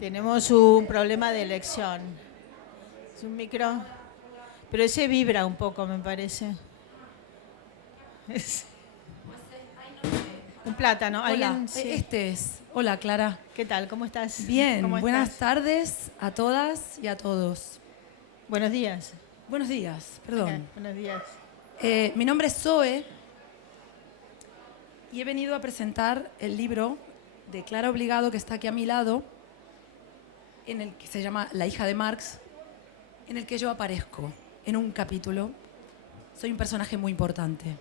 Tenemos un problema de elección. Es un micro, pero ese vibra un poco, me parece. Es un plátano. Hola, ¿Alguien? Sí. este es. Hola, Clara. ¿Qué tal? ¿Cómo estás? Bien, ¿Cómo buenas estás? tardes a todas y a todos. Buenos días. Buenos días, perdón. Buenos días. Mi nombre es Zoe y he venido a presentar el libro de Clara Obligado, que está aquí a mi lado, en el que se llama La hija de Marx, en el que yo aparezco en un capítulo. Soy un personaje muy importante.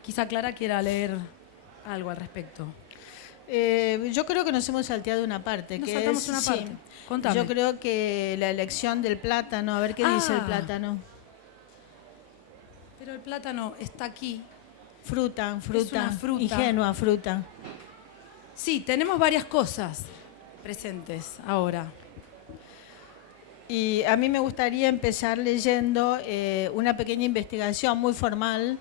Quizá Clara quiera leer algo al respecto. Yo creo que nos hemos salteado una parte. Nos que saltamos es, una parte. sí, Contame. yo creo que la elección del plátano, a ver qué dice el plátano. Pero el plátano está aquí. Fruta, Es una fruta. ingenua fruta. Sí, tenemos varias cosas presentes ahora. Y a mí me gustaría empezar leyendo una pequeña investigación muy formal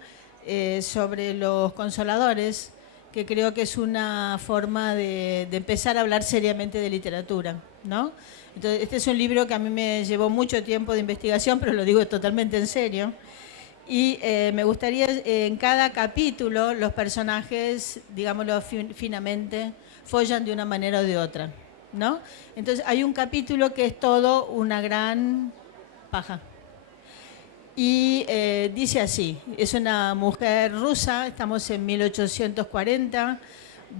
sobre los consoladores, que creo que es una forma de empezar a hablar seriamente de literatura, ¿no? Entonces, este es un libro que a mí me llevó mucho tiempo de investigación, pero lo digo totalmente en serio. Y me gustaría, en cada capítulo, los personajes, digámoslo finamente, follan de una manera o de otra, ¿no? Entonces, hay un capítulo que es todo una gran paja. Y dice así, es una mujer rusa, estamos en 1840,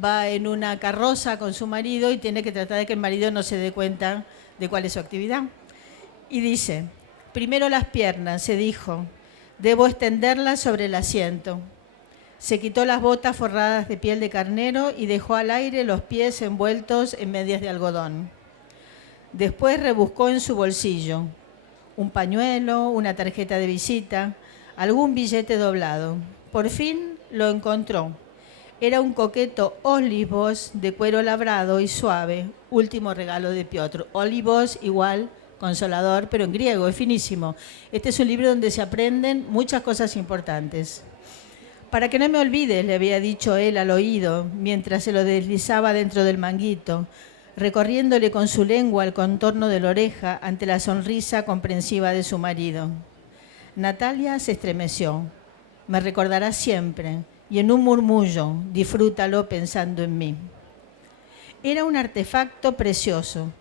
va en una carroza con su marido y tiene que tratar de que el marido no se dé cuenta de cuál es su actividad. Y dice, primero las piernas, se dijo, debo extenderlas sobre el asiento. Se quitó las botas forradas de piel de carnero y dejó al aire los pies envueltos en medias de algodón. Después rebuscó en su bolsillo un pañuelo, una tarjeta de visita, algún billete doblado. Por fin lo encontró. Era un coqueto olivos de cuero labrado y suave, último regalo de Piotr. Olivos igual consolador, pero en griego, es finísimo. Este es un libro donde se aprenden muchas cosas importantes. Para que no me olvides, le había dicho él al oído, mientras se lo deslizaba dentro del manguito, recorriéndole con su lengua el contorno de la oreja ante la sonrisa comprensiva de su marido. Natalia se estremeció. Me recordará siempre, y en un murmullo, disfrútalo pensando en mí. Era un artefacto precioso,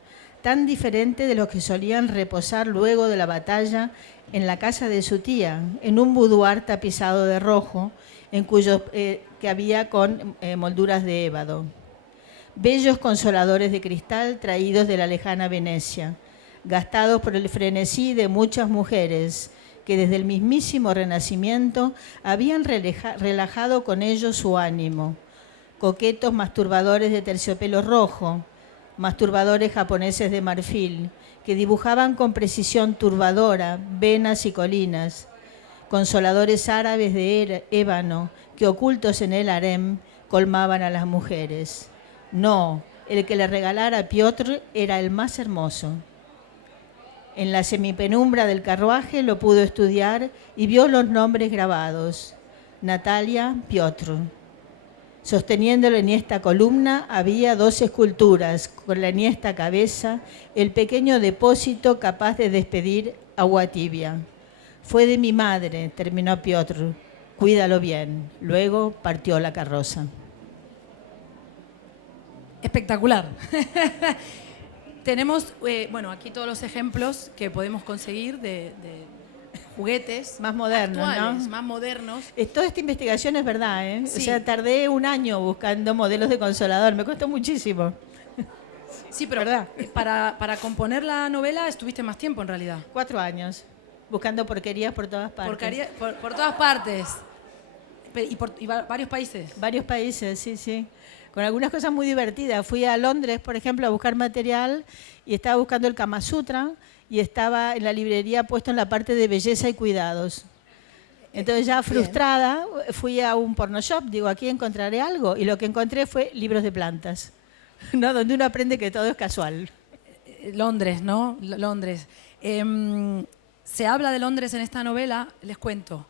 tan diferente de los que solían reposar luego de la batalla en la casa de su tía, en un boudoir tapizado de rojo, en cuyo que había con molduras de ébano. Bellos consoladores de cristal traídos de la lejana Venecia, gastados por el frenesí de muchas mujeres que desde el mismísimo Renacimiento habían relajado con ellos su ánimo. Coquetos masturbadores de terciopelo rojo, masturbadores japoneses de marfil, que dibujaban con precisión turbadora venas y colinas, consoladores árabes de ébano, que ocultos en el harem colmaban a las mujeres. No, el que le regalara a Piotr era el más hermoso. En la semipenumbra del carruaje lo pudo estudiar y vio los nombres grabados. Natalia, Piotr. Sosteniéndolo en esta columna había dos esculturas, con la enhiesta cabeza, el pequeño depósito capaz de despedir agua tibia. Fue de mi madre, terminó Piotr. Cuídalo bien. Luego partió la carroza. Espectacular. Tenemos, bueno, aquí todos los ejemplos que podemos conseguir de juguetes más modernos, actuales, ¿no? más modernos. Toda esta investigación es verdad, ¿eh? Sí. O sea, tardé un año buscando modelos de consolador, me costó muchísimo. Sí, pero ¿verdad? Para componer la novela estuviste más tiempo en realidad. 4 años, buscando porquerías por todas partes. Por todas partes. Y varios países. Varios países, sí, sí. Con algunas cosas muy divertidas. Fui a Londres, por ejemplo, a buscar material y estaba buscando el Kama Sutra y estaba en la librería puesto en la parte de belleza y cuidados. Entonces ya frustrada fui a un porno shop, digo, aquí encontraré algo. Y lo que encontré fue libros de plantas, ¿no? Donde uno aprende que todo es casual. Londres, ¿no? Londres. Se habla de Londres en esta novela, les cuento.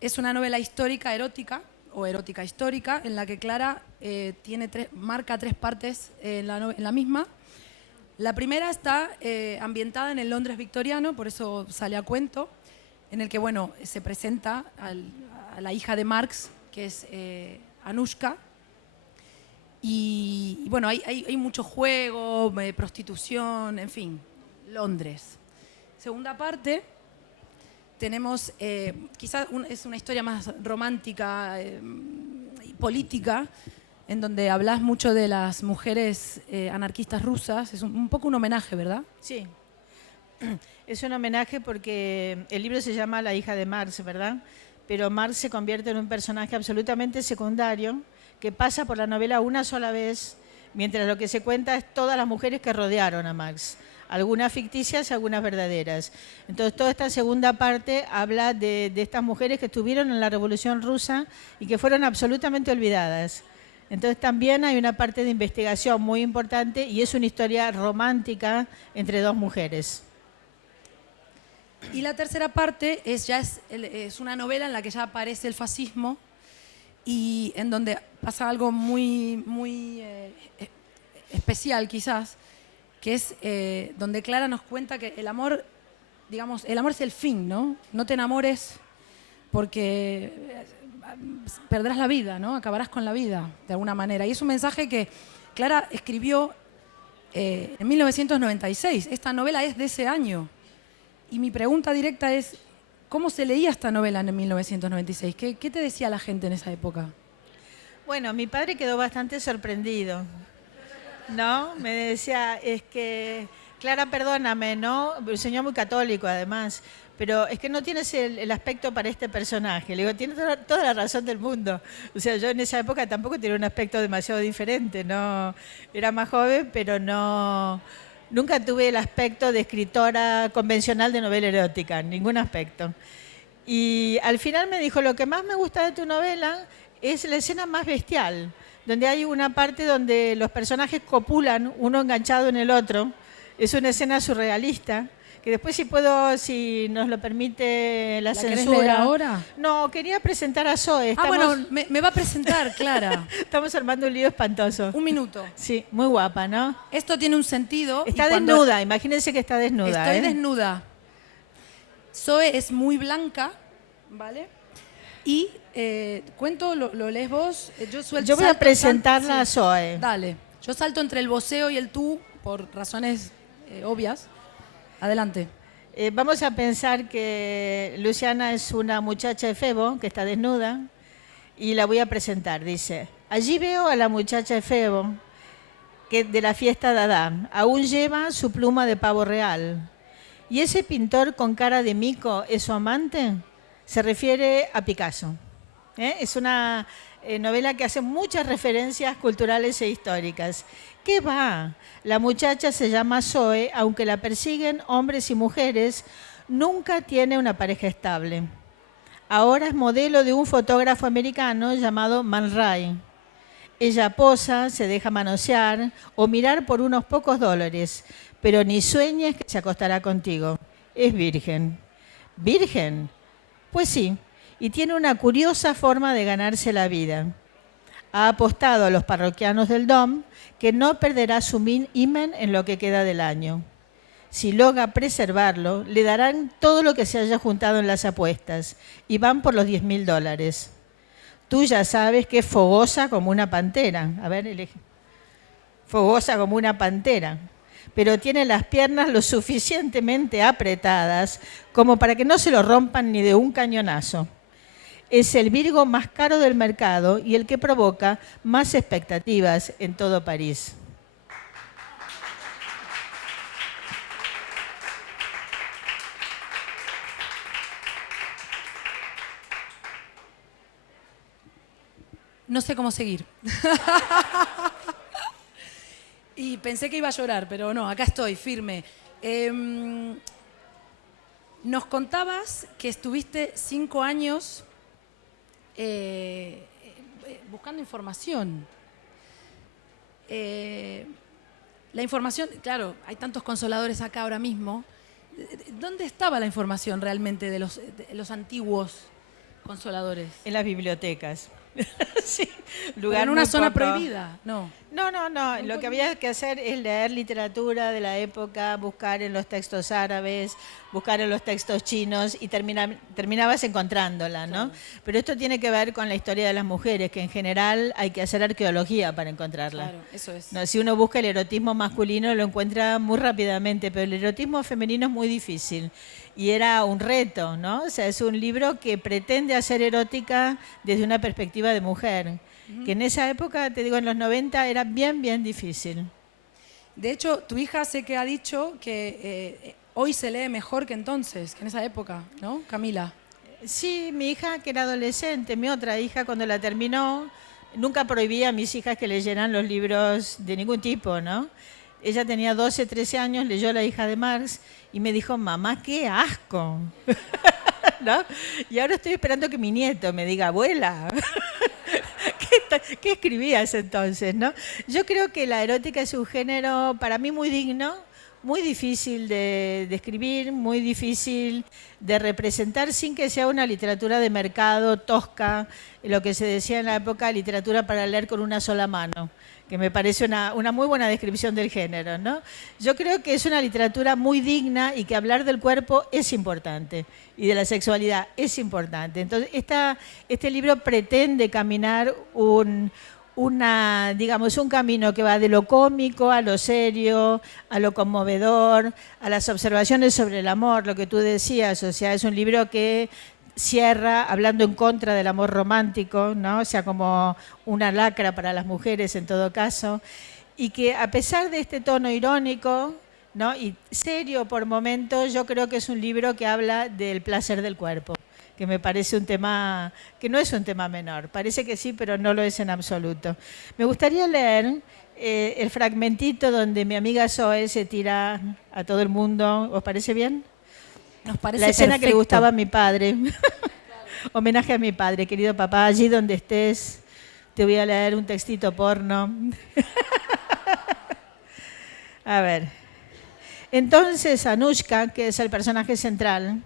Es una novela histórica erótica, o erótica histórica, en la que Clara marca 3 partes en la misma. La primera está ambientada en el Londres victoriano, por eso sale a cuento, en el que, bueno, se presenta a la hija de Marx, que es Anushka. Y bueno, hay mucho juego, prostitución, en fin, Londres. Segunda parte, tenemos, quizás es una historia más romántica y política, en donde hablas mucho de las mujeres anarquistas rusas. Es un poco un homenaje, ¿verdad? Sí, es un homenaje porque el libro se llama La hija de Marx, ¿verdad? Pero Marx se convierte en un personaje absolutamente secundario que pasa por la novela una sola vez, mientras lo que se cuenta es todas las mujeres que rodearon a Marx, algunas ficticias y algunas verdaderas. Entonces, toda esta segunda parte habla de estas mujeres que estuvieron en la Revolución Rusa y que fueron absolutamente olvidadas. Entonces, también hay una parte de investigación muy importante y es una historia romántica entre dos mujeres. Y la tercera parte es una novela en la que ya aparece el fascismo y en donde pasa algo muy especial quizás, que es donde Clara nos cuenta que el amor, digamos, el amor es el fin, ¿no? No te enamores porque perderás la vida, ¿no? Acabarás con la vida, de alguna manera. Y es un mensaje que Clara escribió en 1996. Esta novela es de ese año. Y mi pregunta directa es, ¿cómo se leía esta novela en 1996? ¿Qué te decía la gente en esa época? Bueno, mi padre quedó bastante sorprendido, ¿no? Me decía, es que, Clara, perdóname, ¿no? Un señor muy católico, además, pero es que no tienes el aspecto para este personaje. Le digo, tienes toda la razón del mundo. O sea, yo en esa época tampoco tenía un aspecto demasiado diferente, ¿no? Era más joven, pero no... Nunca tuve el aspecto de escritora convencional de novela erótica, ningún aspecto. Y al final me dijo, lo que más me gusta de tu novela es la escena más bestial, donde hay una parte donde los personajes copulan, uno enganchado en el otro. Es una escena surrealista, que después si nos lo permite la censura. ¿Querés leer ahora? No, quería presentar a Zoe. Bueno, me va a presentar, Clara. Estamos armando un lío espantoso. Un minuto. Sí, muy guapa, ¿no? Esto tiene un sentido. Está desnuda, imagínense que está desnuda. Estoy desnuda. Zoe es muy blanca, ¿vale? Y cuento, lo lees vos. Yo voy a presentarla a Zoe. Dale. Yo salto entre el voceo y el tú por razones obvias. Adelante. Vamos a pensar que Luciana es una muchacha efebo que está desnuda y la voy a presentar. Dice, allí veo a la muchacha efebo que de la fiesta de Adán. Aún lleva su pluma de pavo real. ¿Y ese pintor con cara de mico es su amante? Se refiere a Picasso. Es una novela que hace muchas referencias culturales e históricas. ¿Qué va? La muchacha se llama Zoe, aunque la persiguen hombres y mujeres, nunca tiene una pareja estable. Ahora es modelo de un fotógrafo americano llamado Man Ray. Ella posa, se deja manosear o mirar por unos pocos dólares, pero ni sueñes que se acostará contigo. Es virgen. ¿Virgen? Pues sí, y tiene una curiosa forma de ganarse la vida. Ha apostado a los parroquianos del DOM que no perderá su himen en lo que queda del año. Si logra preservarlo, le darán todo lo que se haya juntado en las apuestas y van por los $10.000. Tú ya sabes que es fogosa como una pantera. A ver, elige. Fogosa como una pantera. Pero tiene las piernas lo suficientemente apretadas como para que no se lo rompan ni de un cañonazo. Es el Virgo más caro del mercado y el que provoca más expectativas en todo París. No sé cómo seguir. Y pensé que iba a llorar, pero no, acá estoy, firme. Nos contabas que estuviste 5 años buscando información. La información, claro, hay tantos consoladores acá ahora mismo. ¿Dónde estaba la información realmente de los antiguos consoladores? En las bibliotecas. Sí, lugar en una zona prohibida, no. No. Lo que había que hacer es leer literatura de la época, buscar en los textos árabes, buscar en los textos chinos y terminabas encontrándola, ¿no? Claro. Pero esto tiene que ver con la historia de las mujeres, que en general hay que hacer arqueología para encontrarla. Claro, eso es. No, si uno busca el erotismo masculino lo encuentra muy rápidamente, pero el erotismo femenino es muy difícil. Y era un reto, ¿no? O sea, es un libro que pretende hacer erótica desde una perspectiva de mujer, que en esa época, te digo, en los 90 era bien difícil. De hecho, tu hija sé que ha dicho que hoy se lee mejor que entonces, que en esa época, ¿no, Camila? Sí, mi hija, que era adolescente, mi otra hija, cuando la terminó, nunca prohibía a mis hijas que leyeran los libros de ningún tipo, ¿no? Ella tenía 12, 13 años, leyó La hija de Marx y me dijo, mamá, qué asco. ¿No? Y ahora estoy esperando que mi nieto me diga, abuela, ¿qué escribías entonces? ¿No? Yo creo que la erótica es un género para mí muy digno, muy difícil de escribir, muy difícil de representar sin que sea una literatura de mercado tosca, lo que se decía en la época, literatura para leer con una sola mano, que me parece una muy buena descripción del género, ¿no? Yo creo que es una literatura muy digna y que hablar del cuerpo es importante y de la sexualidad es importante. Entonces, este libro pretende caminar un camino que va de lo cómico a lo serio, a lo conmovedor, a las observaciones sobre el amor, lo que tú decías. O sea, es un libro que cierra hablando en contra del amor romántico, ¿no? O sea, como una lacra para las mujeres en todo caso, y que a pesar de este tono irónico, ¿no? Y serio por momentos, yo creo que es un libro que habla del placer del cuerpo, que me parece un tema que no es un tema menor. Parece que sí, pero no lo es en absoluto. Me gustaría leer el fragmentito donde mi amiga Zoe se tira a todo el mundo. ¿Os parece bien? Nos parece La escena que le perfecto. gustaba a mi padre. Homenaje a mi padre, querido papá, allí donde estés, te voy a leer un textito porno. A ver. Entonces Anushka, que es el personaje central,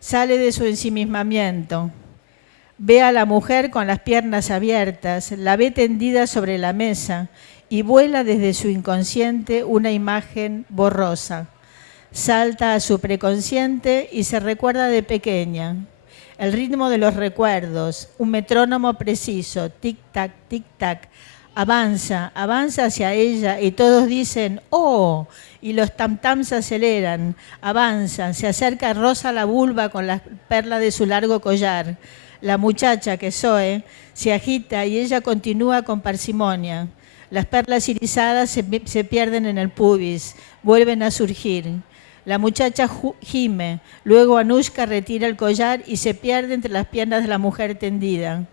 sale de su ensimismamiento. Ve a la mujer con las piernas abiertas, la ve tendida sobre la mesa y vuela desde su inconsciente una imagen borrosa. Salta a su preconsciente y se recuerda de pequeña. El ritmo de los recuerdos, un metrónomo preciso, tic-tac, tic-tac, avanza hacia ella y todos dicen ¡oh! Y los tam-tams se aceleran, avanza, se acerca, roza la vulva con la perla de su largo collar. La muchacha, que es Zoe, se agita y ella continúa con parsimonia. Las perlas irisadas se pierden en el pubis, vuelven a surgir. La muchacha gime, luego Anushka retira el collar y se pierde entre las piernas de la mujer tendida.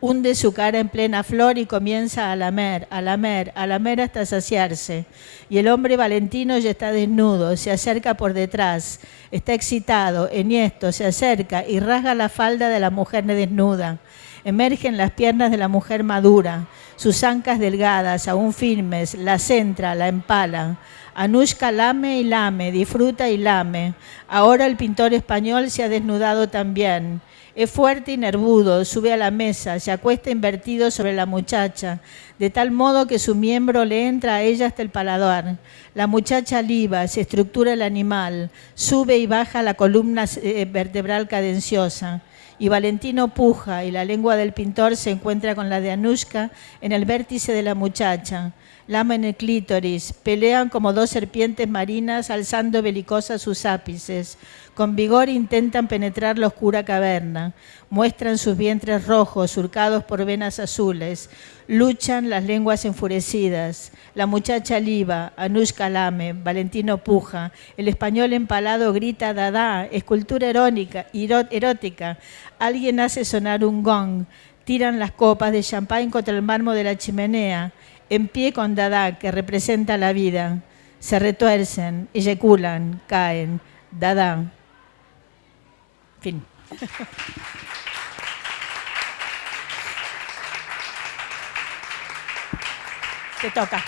Hunde su cara en plena flor y comienza a lamer hasta saciarse. Y el hombre Valentino ya está desnudo, se acerca por detrás, está excitado, enhiesto, se acerca y rasga la falda de la mujer desnuda. Emergen las piernas de la mujer madura, sus ancas delgadas, aún firmes, la centra, la empala. Anushka lame y lame, disfruta y lame. Ahora el pintor español se ha desnudado también. Es fuerte y nervudo, sube a la mesa, se acuesta invertido sobre la muchacha, de tal modo que su miembro le entra a ella hasta el paladar. La muchacha liba, se estructura el animal, sube y baja la columna vertebral cadenciosa. Y Valentino puja y la lengua del pintor se encuentra con la de Anushka en el vértice de la muchacha. Lamen el clítoris, pelean como dos serpientes marinas alzando belicosas sus ápices. Con vigor intentan penetrar la oscura caverna. Muestran sus vientres rojos, surcados por venas azules. Luchan las lenguas enfurecidas. La muchacha liba, Anushka lame, Valentino puja. El español empalado grita dada, escultura erótica. Alguien hace sonar un gong. Tiran las copas de champán contra el mármol de la chimenea. En pie con Dada, que representa la vida. Se retuercen, eyaculan, caen. Dada. Fin. Te toca.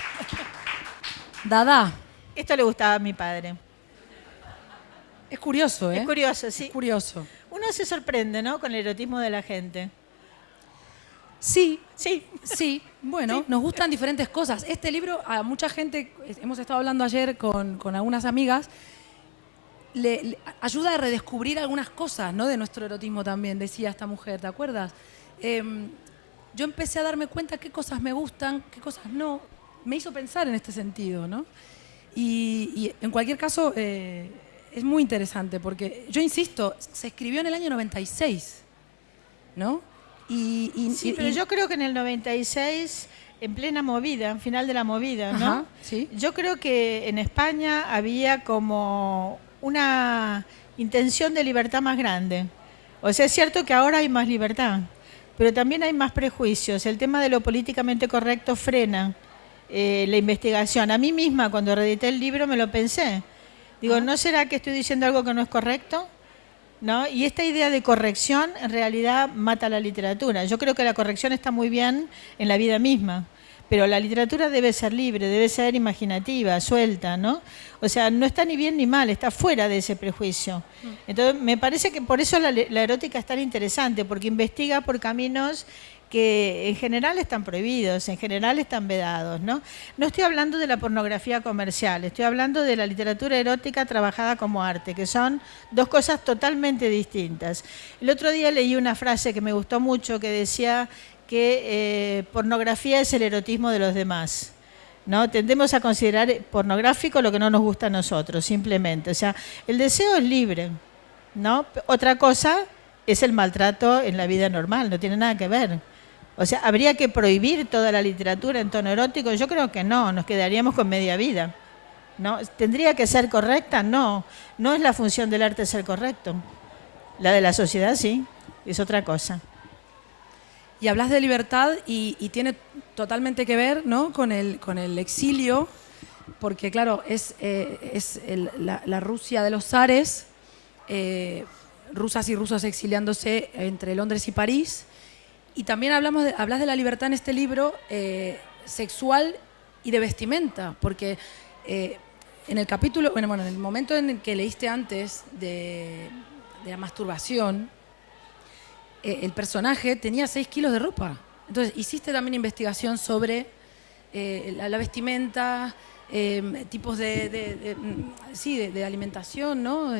Dada. Esto le gustaba a mi padre. Es curioso, ¿eh? Es curioso, sí. Es curioso. Uno se sorprende, ¿no?, con el erotismo de la gente. Sí, Sí. sí. Bueno, nos gustan diferentes cosas. Este libro, a mucha gente, hemos estado hablando ayer con algunas amigas, le ayuda a redescubrir algunas cosas, ¿no? De nuestro erotismo también, decía esta mujer, ¿te acuerdas? Yo empecé a darme cuenta qué cosas me gustan, qué cosas no. Me hizo pensar en este sentido, ¿no? Y en cualquier caso, es muy interesante porque, yo insisto, se escribió en el año 96, ¿no? Sí, pero yo creo que en el 96, en plena movida, en final de la movida, ¿no? Ajá, sí. Yo creo que en España había como una intención de libertad más grande. O sea, es cierto que ahora hay más libertad, pero también hay más prejuicios. El tema de lo políticamente correcto frena la investigación. A mí misma, cuando reedité el libro, me lo pensé. Digo, ¿no será que estoy diciendo algo que no es correcto? ¿No? Y esta idea de corrección en realidad mata la literatura. Yo creo que la corrección está muy bien en la vida misma, pero la literatura debe ser libre, debe ser imaginativa, suelta, ¿no? O sea, no está ni bien ni mal, está fuera de ese prejuicio. Entonces, me parece que por eso la erótica es tan interesante, porque investiga por caminos que en general están prohibidos, en general están vedados, ¿no? No estoy hablando de la pornografía comercial, estoy hablando de la literatura erótica trabajada como arte, que son dos cosas totalmente distintas. El otro día leí una frase que me gustó mucho que decía que pornografía es el erotismo de los demás, ¿no? Tendemos a considerar pornográfico lo que no nos gusta a nosotros, simplemente. O sea, el deseo es libre, ¿no? Otra cosa es el maltrato en la vida normal, no tiene nada que ver. O sea, ¿habría que prohibir toda la literatura en tono erótico? Yo creo que no, nos quedaríamos con media vida, ¿no? ¿Tendría que ser correcta? No, no es la función del arte ser correcto. La de la sociedad sí, es otra cosa. Y hablas de libertad y tiene totalmente que ver, ¿no? con el exilio, porque claro, es la Rusia de los zares, rusas y rusos exiliándose entre Londres y París. Y también hablas de la libertad en este libro sexual y de vestimenta, porque en el capítulo, bueno, en el momento en el que leíste antes de la masturbación, el personaje tenía 6 kilos de ropa. Entonces, hiciste también investigación sobre la vestimenta, tipos de alimentación, ¿no?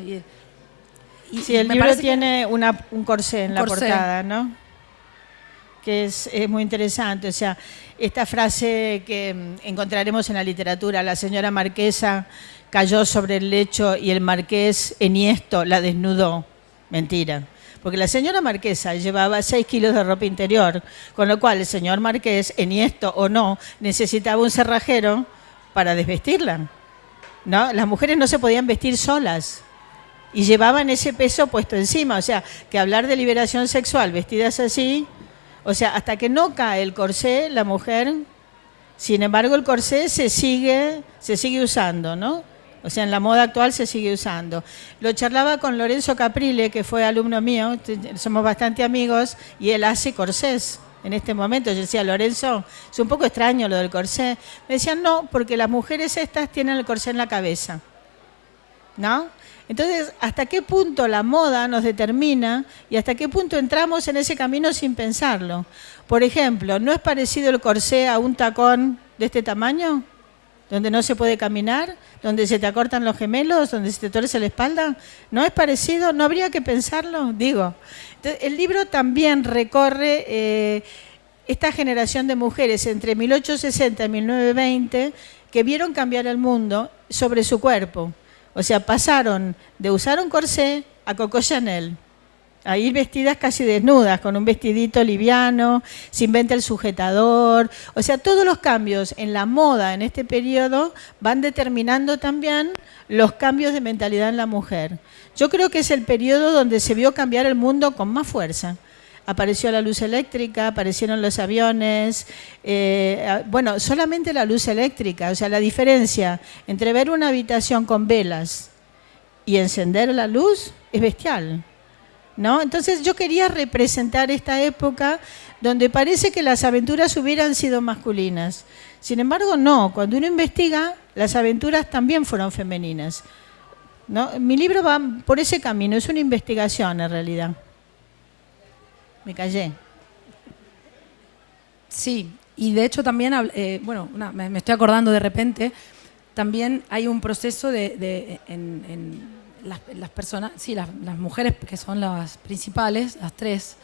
Sí, el libro tiene un corsé en la portada, ¿no? Que es muy interesante. O sea, esta frase que encontraremos en la literatura, la señora marquesa cayó sobre el lecho y el marqués enhiesto la desnudó. Mentira. Porque la señora marquesa llevaba 6 kilos de ropa interior, con lo cual el señor marqués, enhiesto o no, necesitaba un cerrajero para desvestirla, ¿no? Las mujeres no se podían vestir solas y llevaban ese peso puesto encima. O sea, que hablar de liberación sexual vestidas así, o sea, hasta que no cae el corsé, la mujer, sin embargo, el corsé se sigue usando, ¿no? O sea, en la moda actual se sigue usando. Lo charlaba con Lorenzo Caprile, que fue alumno mío, somos bastante amigos, y él hace corsés en este momento. Yo decía, Lorenzo, es un poco extraño lo del corsé. Me decían, no, porque las mujeres estas tienen el corsé en la cabeza, ¿no? Entonces, ¿hasta qué punto la moda nos determina y hasta qué punto entramos en ese camino sin pensarlo? Por ejemplo, ¿no es parecido el corsé a un tacón de este tamaño? Donde no se puede caminar, donde se te acortan los gemelos, donde se te torce la espalda. ¿No es parecido? ¿No habría que pensarlo? Digo. Entonces, el libro también recorre esta generación de mujeres entre 1860 y 1920 que vieron cambiar el mundo sobre su cuerpo. O sea, pasaron de usar un corsé a Coco Chanel, a ir vestidas casi desnudas, con un vestidito liviano, se inventa el sujetador. O sea, todos los cambios en la moda en este periodo van determinando también los cambios de mentalidad en la mujer. Yo creo que es el periodo donde se vio cambiar el mundo con más fuerza. Apareció la luz eléctrica, aparecieron los aviones, bueno, solamente la luz eléctrica, o sea, la diferencia entre ver una habitación con velas y encender la luz es bestial, ¿no? Entonces yo quería representar esta época donde parece que las aventuras hubieran sido masculinas. Sin embargo, no, cuando uno investiga, las aventuras también fueron femeninas, ¿no? Mi libro va por ese camino, es una investigación en realidad. Me callé. Sí, y de hecho también, me estoy acordando de repente, también hay un proceso en las personas, sí, las mujeres que son las principales, las tres,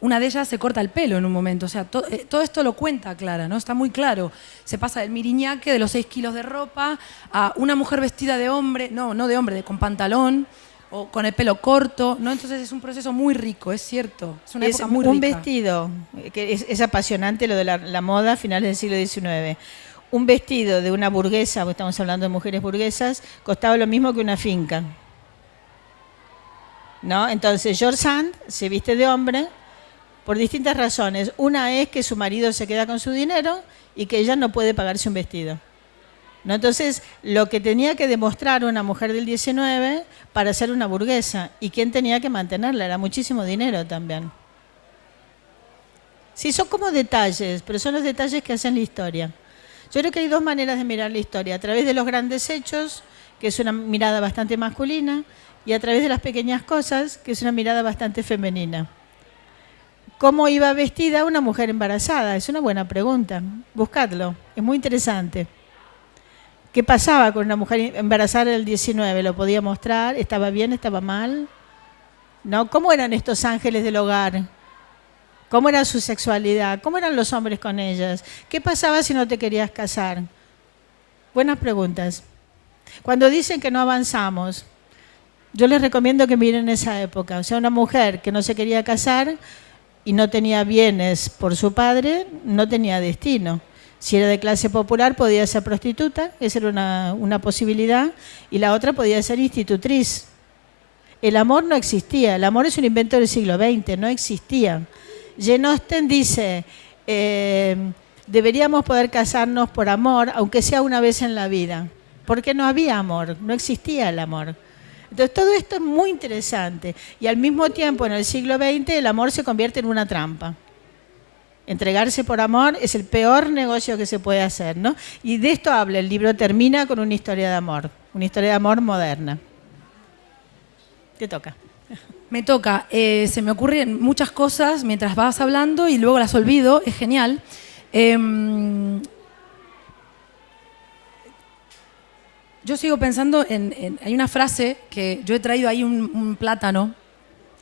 una de ellas se corta el pelo en un momento, o sea, todo esto lo cuenta Clara, ¿no? Está muy claro. Se pasa del miriñaque, de los 6 kilos de ropa, a una mujer vestida de hombre, no de hombre, con pantalón, o con el pelo corto, ¿no? Entonces es un proceso muy rico, es cierto. Es una época muy rica. Un vestido, que es apasionante lo de la moda a finales del siglo XIX. Un vestido de una burguesa, porque estamos hablando de mujeres burguesas, costaba lo mismo que una finca, ¿no? Entonces George Sand se viste de hombre por distintas razones. Una es que su marido se queda con su dinero y que ella no puede pagarse un vestido, ¿no? Entonces, lo que tenía que demostrar una mujer del 19 para ser una burguesa, y quién tenía que mantenerla, era muchísimo dinero también. Sí, son como detalles, pero son los detalles que hacen la historia. Yo creo que hay dos maneras de mirar la historia: a través de los grandes hechos, que es una mirada bastante masculina, y a través de las pequeñas cosas, que es una mirada bastante femenina. ¿Cómo iba vestida una mujer embarazada? Es una buena pregunta. Buscadlo, es muy interesante. ¿Qué pasaba con una mujer embarazada del 19? ¿Lo podía mostrar? ¿Estaba bien? ¿Estaba mal? ¿No? ¿Cómo eran estos ángeles del hogar? ¿Cómo era su sexualidad? ¿Cómo eran los hombres con ellas? ¿Qué pasaba si no te querías casar? Buenas preguntas. Cuando dicen que no avanzamos, yo les recomiendo que miren esa época. O sea, una mujer que no se quería casar y no tenía bienes por su padre, no tenía destino. Si era de clase popular, podía ser prostituta, esa era una posibilidad, y la otra podía ser institutriz. El amor no existía, el amor es un invento del siglo XX, no existía. Jane Austen dice, deberíamos poder casarnos por amor, aunque sea una vez en la vida, porque no había amor, no existía el amor. Entonces todo esto es muy interesante, y al mismo tiempo en el siglo XX el amor se convierte en una trampa. Entregarse por amor es el peor negocio que se puede hacer, ¿no? Y de esto habla, el libro termina con una historia de amor moderna. Te toca. Me toca. Se me ocurren muchas cosas mientras vas hablando y luego las olvido, es genial. Yo sigo pensando hay una frase que yo he traído ahí un plátano,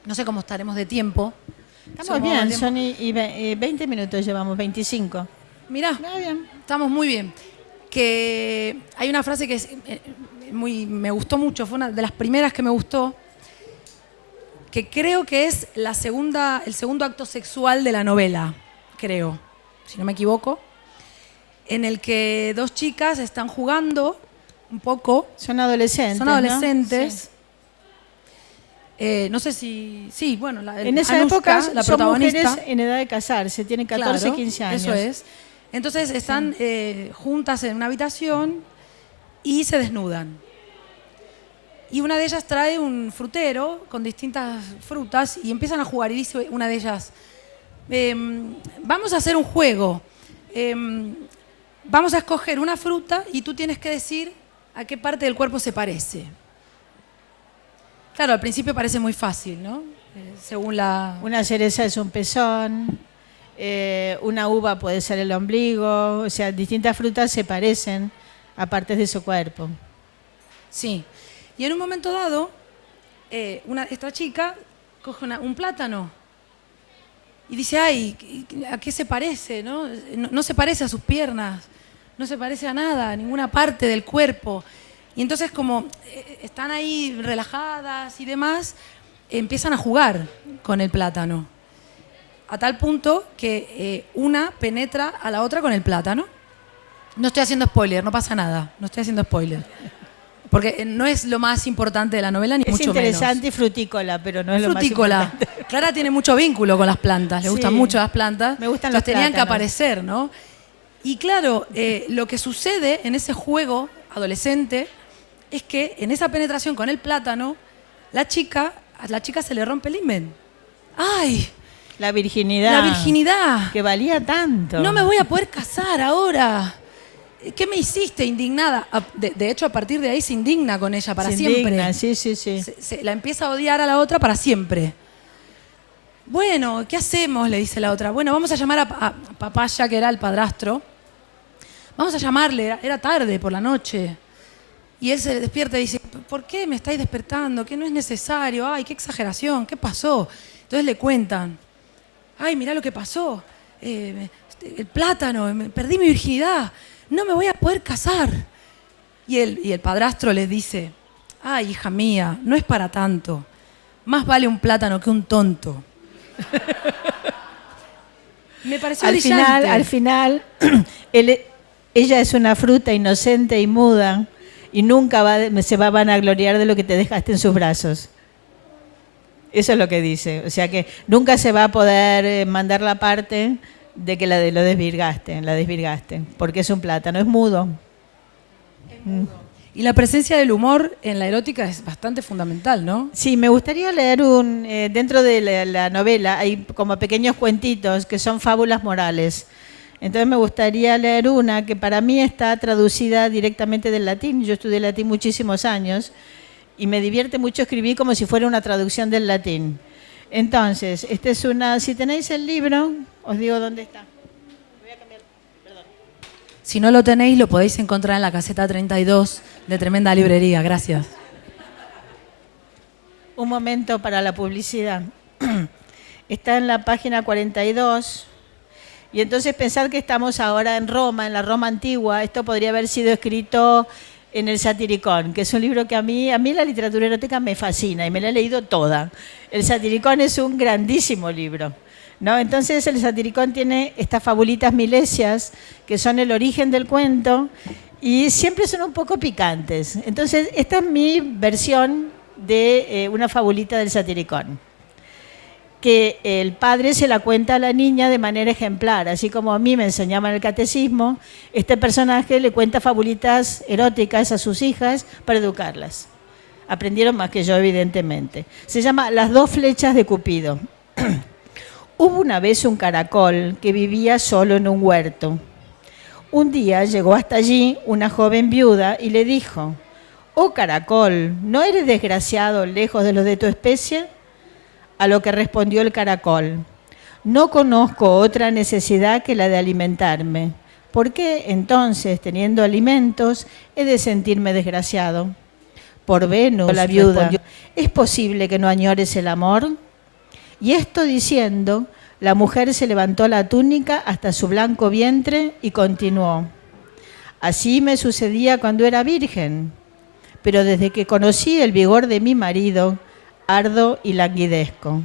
no sé cómo estaremos de tiempo. Estamos bien, son 20 minutos llevamos, 25. Mirá, bien. Estamos muy bien. Que hay una frase que me gustó mucho, fue una de las primeras que me gustó, que creo que es el segundo acto sexual de la novela, creo, si no me equivoco, en el que dos chicas están jugando un poco. Son adolescentes, ¿no? Sí. No sé si... Sí, bueno, en esa época la son protagonista, mujeres en edad de casarse, tienen 14, claro, 15 años. Eso es. Entonces están juntas en una habitación y se desnudan. Y una de ellas trae un frutero con distintas frutas y empiezan a jugar. Y dice una de ellas, vamos a hacer un juego. Vamos a escoger una fruta y tú tienes que decir a qué parte del cuerpo se parece. Claro, al principio parece muy fácil, ¿no? Según la... Una cereza es un pezón, una uva puede ser el ombligo, o sea, distintas frutas se parecen a partes de su cuerpo. Sí. Y en un momento dado, esta chica coge un plátano y dice, ay, ¿a qué se parece? ¿No? No se parece a sus piernas, no se parece a nada, a ninguna parte del cuerpo. Y entonces como están ahí relajadas y demás, empiezan a jugar con el plátano. A tal punto que una penetra a la otra con el plátano. No estoy haciendo spoiler, no pasa nada, no estoy haciendo spoiler. Porque no es lo más importante de la novela, ni mucho menos. Es interesante y frutícola, pero no es lo más importante. Clara tiene mucho vínculo con las plantas, le gustan mucho las plantas. Me gustan los tenían que aparecer, ¿no? Y claro, lo que sucede en ese juego adolescente es que en esa penetración con el plátano, a la chica se le rompe el himen. ¡Ay! La virginidad. La virginidad. Que valía tanto. No me voy a poder casar ahora. ¿Qué me hiciste? Indignada. De hecho, a partir de ahí se indigna con ella para siempre. Indigna, sí. La empieza a odiar a la otra para siempre. Bueno, ¿qué hacemos?, le dice la otra. Bueno, vamos a llamar a Papaya, que era el padrastro. Vamos a llamarle, era tarde por la noche. Y él se despierta y dice, ¿por qué me estáis despertando? Que no es necesario. Ay, qué exageración, ¿qué pasó? Entonces le cuentan, ay, mirá lo que pasó. El plátano, perdí mi virginidad. No me voy a poder casar. Y el padrastro les dice, ay, hija mía, no es para tanto. Más vale un plátano que un tonto. Me pareció brillante. Al final, ella es una fruta inocente y muda y nunca se va a vanagloriar de lo que te dejaste en sus brazos. Eso es lo que dice. O sea que nunca se va a poder mandar la parte de que lo desvirgaste, porque es un plátano, es mudo. Es mudo. Y la presencia del humor en la erótica es bastante fundamental, ¿no? Sí, me gustaría leer dentro de la novela hay como pequeños cuentitos que son fábulas morales. Entonces me gustaría leer una que para mí está traducida directamente del latín. Yo estudié latín muchísimos años y me divierte mucho escribir como si fuera una traducción del latín. Entonces, esta es si tenéis el libro, os digo dónde está. Voy a cambiar, perdón. Si no lo tenéis, lo podéis encontrar en la caseta 32 de Tremenda Librería. Gracias. Un momento para la publicidad. Está en la página 42. Y entonces pensar que estamos ahora en Roma, en la Roma antigua. Esto podría haber sido escrito en el Satiricón, que es un libro que a mí la literatura erótica me fascina y me la he leído toda. El Satiricón es un grandísimo libro, ¿no? Entonces el Satiricón tiene estas fabulitas milesias que son el origen del cuento y siempre son un poco picantes. Entonces esta es mi versión de una fabulita del Satiricón, que el padre se la cuenta a la niña de manera ejemplar, así como a mí me enseñaban el catecismo, este personaje le cuenta fabulitas eróticas a sus hijas para educarlas. Aprendieron más que yo, evidentemente. Se llama Las dos flechas de Cupido. Hubo una vez un caracol que vivía solo en un huerto. Un día llegó hasta allí una joven viuda y le dijo, «Oh caracol, ¿no eres desgraciado lejos de los de tu especie?». A lo que respondió el caracol, «No conozco otra necesidad que la de alimentarme. ¿Por qué, entonces, teniendo alimentos, he de sentirme desgraciado?». «Por Venus», la viuda, «¿es posible que no añores el amor?». Y esto diciendo, la mujer se levantó la túnica hasta su blanco vientre y continuó, «Así me sucedía cuando era virgen, pero desde que conocí el vigor de mi marido, ardo y languidezco.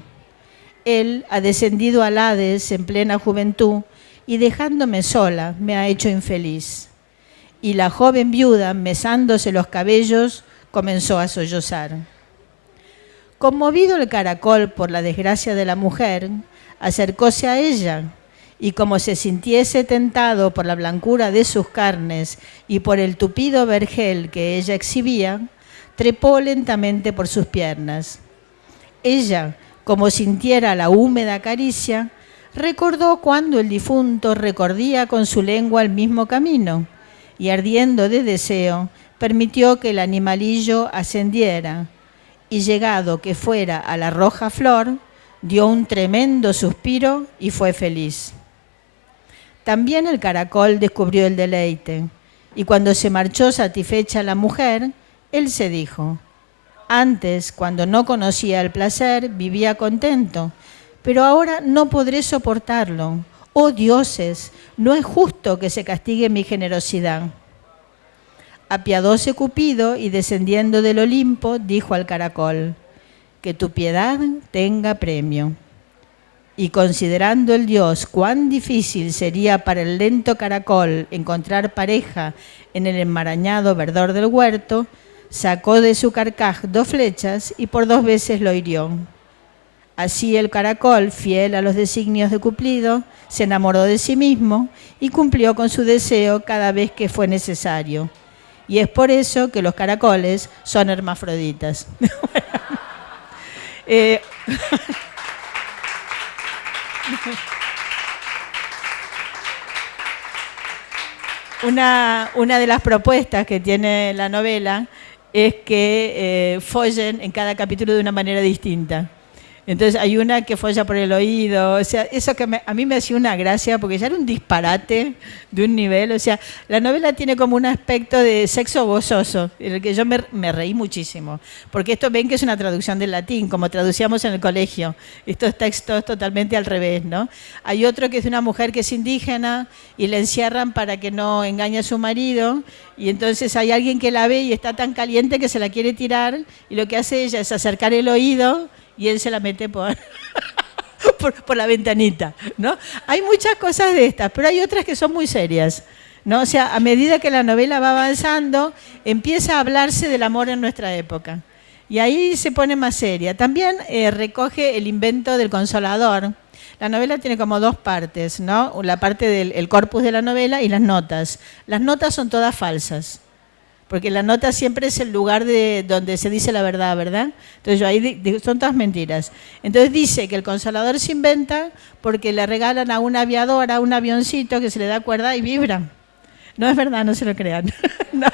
Él ha descendido al Hades en plena juventud y dejándome sola me ha hecho infeliz». Y la joven viuda, mesándose los cabellos, comenzó a sollozar. Conmovido el caracol por la desgracia de la mujer, acercóse a ella y como se sintiese tentado por la blancura de sus carnes y por el tupido vergel que ella exhibía, trepó lentamente por sus piernas. Ella, como sintiera la húmeda caricia, recordó cuando el difunto recorría con su lengua el mismo camino y, ardiendo de deseo, permitió que el animalillo ascendiera y, llegado que fuera a la roja flor, dio un tremendo suspiro y fue feliz. También el caracol descubrió el deleite y cuando se marchó satisfecha la mujer, él se dijo, «Antes, cuando no conocía el placer, vivía contento, pero ahora no podré soportarlo. Oh dioses, no es justo que se castigue mi generosidad». Apiadóse Cupido y descendiendo del Olimpo, dijo al caracol, «Que tu piedad tenga premio». Y considerando el dios cuán difícil sería para el lento caracol encontrar pareja en el enmarañado verdor del huerto, sacó de su carcaj 2 flechas y por 2 veces lo hirió. Así el caracol, fiel a los designios de Cupido, se enamoró de sí mismo y cumplió con su deseo cada vez que fue necesario. Y es por eso que los caracoles son hermafroditas. Una de las propuestas que tiene la novela es que follen en cada capítulo de una manera distinta. Entonces hay una que folla por el oído, o sea, eso que a mí me hacía una gracia porque ya era un disparate de un nivel, o sea, la novela tiene como un aspecto de sexo gozoso, en el que yo me reí muchísimo, porque esto ven que es una traducción del latín, como traducíamos en el colegio, estos textos totalmente al revés, ¿no? Hay otro que es de una mujer que es indígena y la encierran para que no engañe a su marido, y entonces hay alguien que la ve y está tan caliente que se la quiere tirar, y lo que hace ella es acercar el oído y él se la mete por, por la ventanita, ¿no? Hay muchas cosas de estas, pero hay otras que son muy serias, ¿no? O sea, a medida que la novela va avanzando, empieza a hablarse del amor en nuestra época. Y ahí se pone más seria. También recoge el invento del consolador. La novela tiene como dos partes, ¿no? La parte del corpus de la novela y las notas. Las notas son todas falsas. Porque la nota siempre es el lugar de donde se dice la verdad, ¿verdad? Entonces ahí son todas mentiras. Entonces dice que el consolador se inventa porque le regalan a una aviadora un avioncito que se le da cuerda y vibra. No es verdad, no se lo crean. No.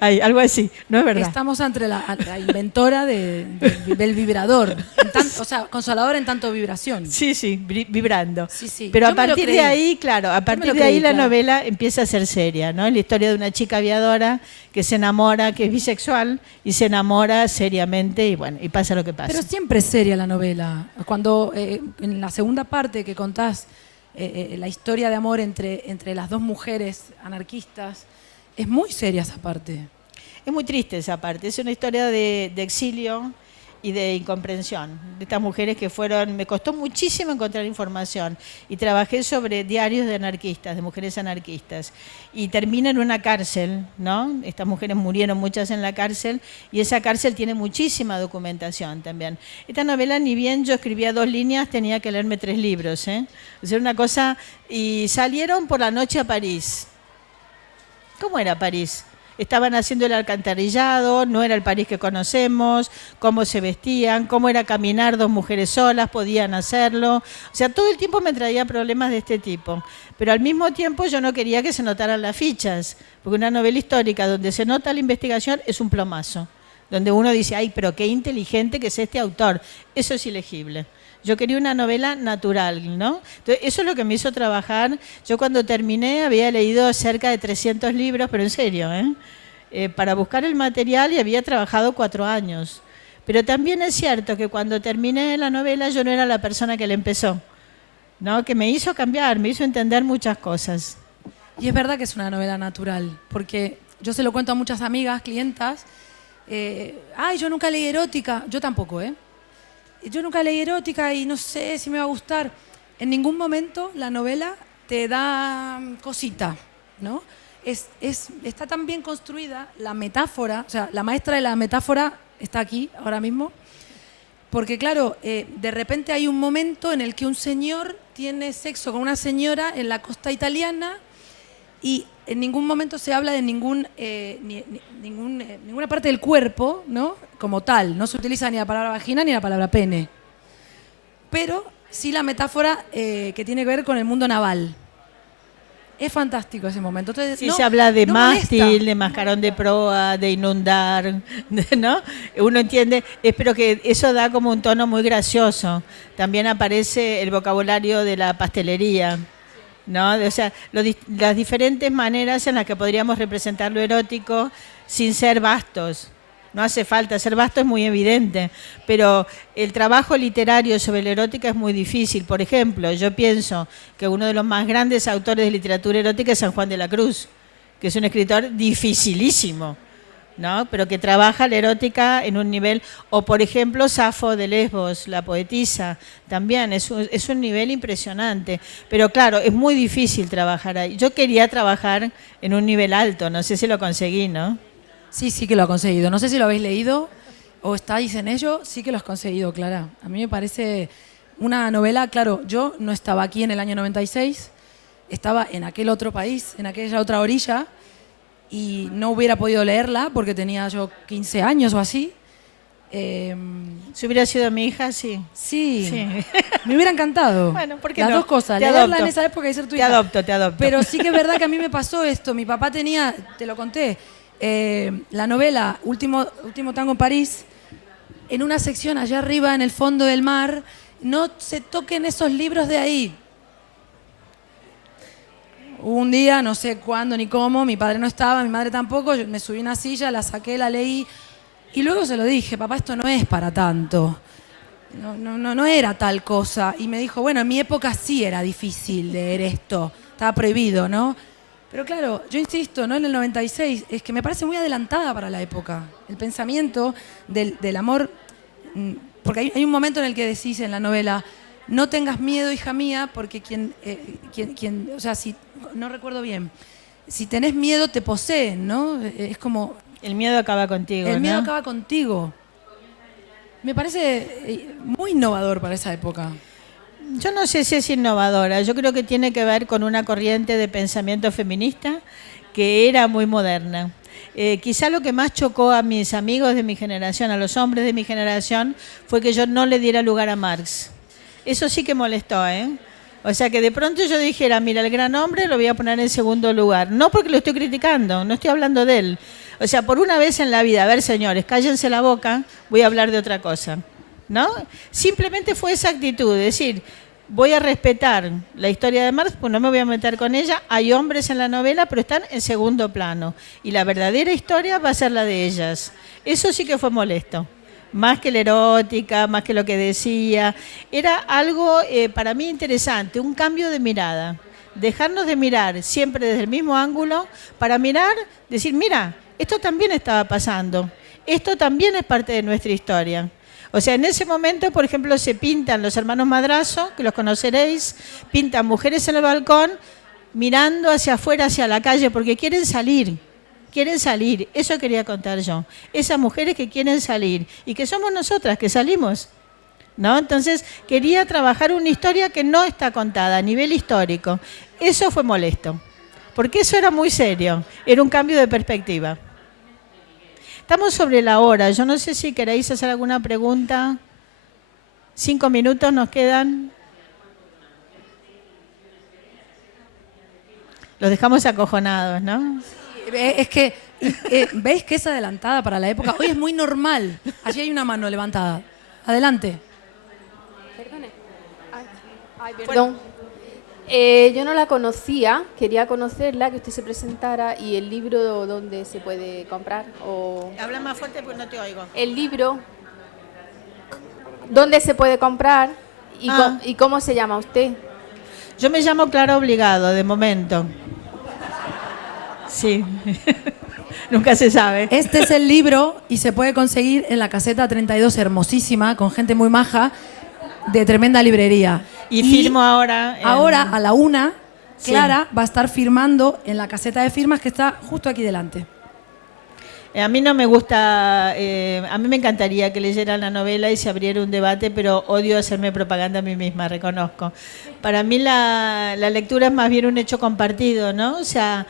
Ay, algo así, no es verdad. Estamos ante la inventora del vibrador, o sea, consolador en tanto vibración. Sí, sí, vibrando. Sí, sí. Pero Yo a partir de ahí, claro, a partir de ahí la novela empieza a ser seria, ¿no? La historia de una chica aviadora que se enamora, que es bisexual, y se enamora seriamente y bueno, y pasa lo que pasa. Pero siempre es seria la novela. Cuando en la segunda parte que contás la historia de amor entre las dos mujeres anarquistas, es muy seria esa parte. Es muy triste esa parte. Es una historia de exilio y de incomprensión. De estas mujeres que fueron... Me costó muchísimo encontrar información. Y trabajé sobre diarios de anarquistas, de mujeres anarquistas. Y termina en una cárcel, ¿no? Estas mujeres murieron muchas en la cárcel. Y esa cárcel tiene muchísima documentación también. Esta novela, ni bien yo escribía 2 líneas, tenía que leerme 3 libros, ¿eh? O sea, una cosa... Y salieron por la noche a París. ¿Cómo era París? Estaban haciendo el alcantarillado, no era el París que conocemos, cómo se vestían, cómo era caminar 2 mujeres solas, podían hacerlo. O sea, todo el tiempo me traía problemas de este tipo. Pero al mismo tiempo yo no quería que se notaran las fichas, porque una novela histórica donde se nota la investigación es un plomazo. Donde uno dice, ay, pero qué inteligente que es este autor. Eso es ilegible. Yo quería una novela natural, ¿no? Entonces, eso es lo que me hizo trabajar. Yo cuando terminé había leído cerca de 300 libros, pero en serio, para buscar el material y había trabajado 4 años. Pero también es cierto que cuando terminé la novela yo no era la persona que la empezó, ¿no? Que me hizo cambiar, me hizo entender muchas cosas. Y es verdad que es una novela natural, porque yo se lo cuento a muchas amigas, clientas. Ay, yo nunca leí erótica. Yo tampoco, ¿eh? Yo nunca leí erótica y no sé si me va a gustar. En ningún momento la novela te da cosita, ¿no? Está tan bien construida la metáfora, o sea, la maestra de la metáfora está aquí ahora mismo, porque claro, de repente hay un momento en el que un señor tiene sexo con una señora en la costa italiana y en ningún momento se habla de ninguna parte del cuerpo, ¿no? Como tal. No se utiliza ni la palabra vagina ni la palabra pene. Pero sí la metáfora que tiene que ver con el mundo naval. Es fantástico ese momento. Entonces, sí, no, se habla de no mástil, molesta. de mascarón de proa, de inundar, ¿no? Uno entiende, pero que eso da como un tono muy gracioso. También aparece el vocabulario de la pastelería, ¿no? O sea, las diferentes maneras en las que podríamos representar lo erótico sin ser vastos. No hace falta, ser vasto es muy evidente, pero el trabajo literario sobre la erótica es muy difícil. Por ejemplo, yo pienso que uno de los más grandes autores de literatura erótica es San Juan de la Cruz, que es un escritor dificilísimo, ¿no? Pero que trabaja la erótica en un nivel, o por ejemplo Safo de Lesbos, la poetisa, también es un nivel impresionante, pero claro, es muy difícil trabajar ahí. Yo quería trabajar en un nivel alto, no sé si lo conseguí, ¿no? Sí, sí que lo ha conseguido. No sé si lo habéis leído o estáis en ello, sí que lo has conseguido, Clara. A mí me parece una novela, claro, yo no estaba aquí en el año 96, estaba en aquel otro país, en aquella otra orilla, y no hubiera podido leerla porque tenía yo 15 años o así. Si hubiera sido mi hija, sí. Sí, me hubiera encantado. Bueno, ¿por qué las no? dos cosas, Te leerla adopto. en esa época y ser tu Te hija. adopto. Pero sí que es verdad que a mí me pasó esto. Mi papá tenía, te lo conté, la novela Último Tango en París, en una sección allá arriba, en el fondo del mar, no se toquen esos libros de ahí. Un día, no sé cuándo ni cómo, mi padre no estaba, mi madre tampoco, yo me subí a una silla, la saqué, la leí y luego se lo dije, papá, esto no es para tanto. No era tal cosa. Y me dijo, bueno, en mi época sí era difícil leer esto, estaba prohibido, ¿no? Pero claro, yo insisto, ¿no? En el 96, es que me parece muy adelantada para la época. El pensamiento del amor, porque hay un momento en el que decís en la novela, no tengas miedo, hija mía, porque o sea, si, no recuerdo bien, si tenés miedo te poseen, ¿no? Es como... El miedo acaba contigo, El miedo ¿no? acaba contigo. Me parece muy innovador para esa época. Yo no sé si es innovadora, yo creo que tiene que ver con una corriente de pensamiento feminista que era muy moderna. Quizá lo que más chocó a mis amigos de mi generación, a los hombres de mi generación, fue que yo no le diera lugar a Marx. Eso sí que molestó, ¿eh? O sea, que de pronto yo dijera, mira, el gran hombre lo voy a poner en segundo lugar. No porque lo estoy criticando, no estoy hablando de él. O sea, por una vez en la vida, a ver, señores, cállense la boca, voy a hablar de otra cosa, ¿no? Simplemente fue esa actitud, es decir, voy a respetar la historia de Marx, pues no me voy a meter con ella. Hay hombres en la novela, pero están en segundo plano. Y la verdadera historia va a ser la de ellas. Eso sí que fue molesto. Más que la erótica, más que lo que decía. Era algo para mí interesante, un cambio de mirada. Dejarnos de mirar siempre desde el mismo ángulo para mirar, decir, mira, esto también estaba pasando. Esto también es parte de nuestra historia. O sea, en ese momento, por ejemplo, se pintan los hermanos Madrazo, que los conoceréis, pintan mujeres en el balcón mirando hacia afuera, hacia la calle, porque quieren salir. Quieren salir, eso quería contar yo. Esas mujeres que quieren salir y que somos nosotras que salimos, ¿no? Entonces quería trabajar una historia que no está contada a nivel histórico. Eso fue molesto, porque eso era muy serio, era un cambio de perspectiva. Estamos sobre la hora, yo no sé si queréis hacer alguna pregunta. 5 minutos nos quedan. Los dejamos acojonados, ¿no? Es que, ¿veis que es adelantada para la época? Hoy es muy normal. Allí hay una mano levantada. Adelante. Perdone. Ay, perdón. Yo no la conocía, quería conocerla, que usted se presentara y el libro donde se puede comprar. Habla más fuerte porque no te oigo. El libro, ¿dónde se puede comprar y cómo se llama usted? Yo me llamo Clara Obligado, de momento. Sí, nunca se sabe. Este es el libro y se puede conseguir en la caseta 32, hermosísima, con gente muy maja, de tremenda librería. Y firmo ahora. Ahora, a la 1, Sí. Clara va a estar firmando en la caseta de firmas que está justo aquí delante. A mí no me gusta, a mí me encantaría que leyeran la novela y se abriera un debate, pero odio hacerme propaganda a mí misma, reconozco. Para mí la lectura es más bien un hecho compartido, ¿no? O sea,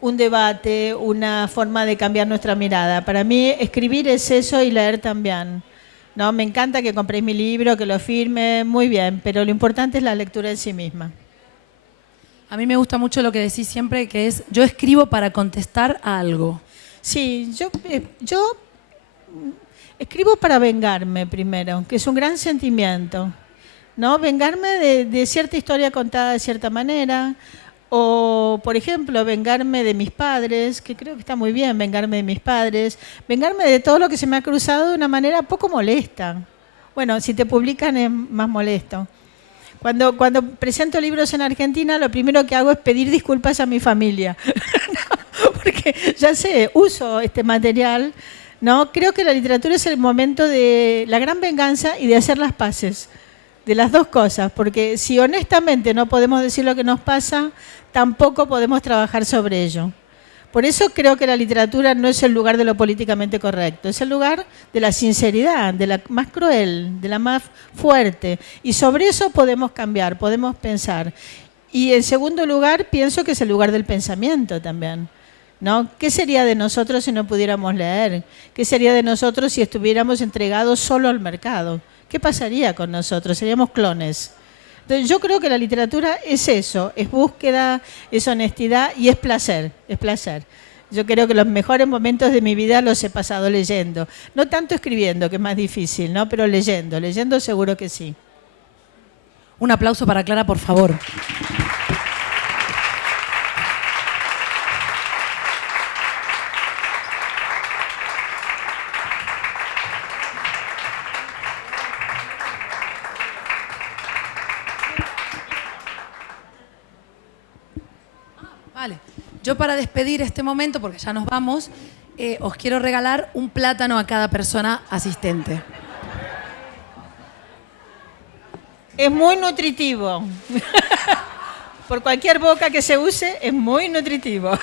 un debate, una forma de cambiar nuestra mirada. Para mí escribir es eso y leer también. No, me encanta que compréis mi libro, que lo firme, muy bien, pero lo importante es la lectura en sí misma. A mí me gusta mucho lo que decís siempre, que es, yo escribo para contestar a algo. Sí, yo escribo para vengarme primero, que es un gran sentimiento, ¿no? Vengarme de cierta historia contada de cierta manera. O, por ejemplo, vengarme de mis padres, que creo que está muy bien, vengarme de mis padres, vengarme de todo lo que se me ha cruzado de una manera poco molesta. Bueno, si te publican es más molesto. Cuando presento libros en Argentina, lo primero que hago es pedir disculpas a mi familia. Porque ya sé, uso este material, ¿no? Creo que la literatura es el momento de la gran venganza y de hacer las paces. De las dos cosas, porque si honestamente no podemos decir lo que nos pasa, tampoco podemos trabajar sobre ello. Por eso creo que la literatura no es el lugar de lo políticamente correcto, es el lugar de la sinceridad, de la más cruel, de la más fuerte. Y sobre eso podemos cambiar, podemos pensar. Y en segundo lugar, pienso que es el lugar del pensamiento también, ¿no? ¿Qué sería de nosotros si no pudiéramos leer? ¿Qué sería de nosotros si estuviéramos entregados solo al mercado? ¿Qué pasaría con nosotros? Seríamos clones. Entonces, yo creo que la literatura es eso, es búsqueda, es honestidad y es placer, es placer. Yo creo que los mejores momentos de mi vida los he pasado leyendo. No tanto escribiendo, que es más difícil, ¿no? Pero leyendo. Leyendo seguro que sí. Un aplauso para Clara, por favor. Vale. Yo para despedir este momento, porque ya nos vamos, os quiero regalar un plátano a cada persona asistente. Es muy nutritivo. Por cualquier boca que se use, es muy nutritivo.